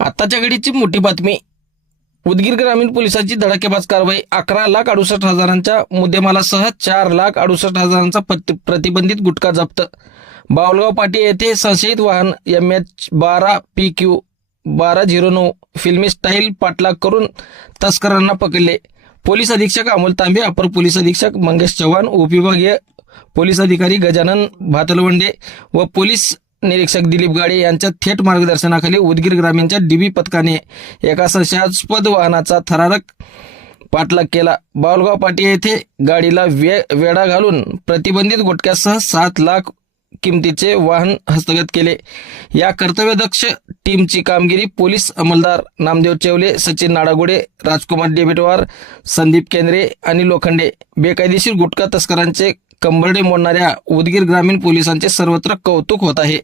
आत्ताच्या घडीची मोठी बातमी. उदगीर ग्रामीण पोलिसांची धडाकेबाज कारवाई. 11,68,000च्या मुद्देमालासह 4,68,000चा प्रतिबंधित गुटखा जप्त. बावलगाव पाटी येथे संशयित वाहन MH12PQ 1209 फिल्मी स्टाईल पाठलाग करून तस्करांना पकडले. पोलीस अधीक्षक अमोल तांबे, अपर पोलीस अधीक्षक मंगेश चव्हाण, उपविभागीय पोलीस अधिकारी गजानन भातलवंडे व पोलीस निरीक्षक दिलीप गाडे यांच्या थेट मार्गदर्शनाखाली उदगीर ग्रामीणच्या DB पथकाने एका संशयास्पद वाहनाचा थरारक पाठलाग केला. बावलगाव पाटी येथे गाडीला वेढा घालून प्रतिबंधित गुटख्यासह 7 लाख किमतीचे वाहन हस्तगत केले. या कर्तव्यदक्ष टीमची कामगिरी पोलीस अंमलदार नामदेव चेवले, सचिन नाडागुडे, राजकुमार डेबिटवार, संदीप केंद्रे आणि लोखंडे, बेकायदेशीर गुटखा तस्करांचे कंबरडे मोडणाऱ्या उदगीर ग्रामीण पोलिसांचे सर्वत्र कौतुक होत आहे.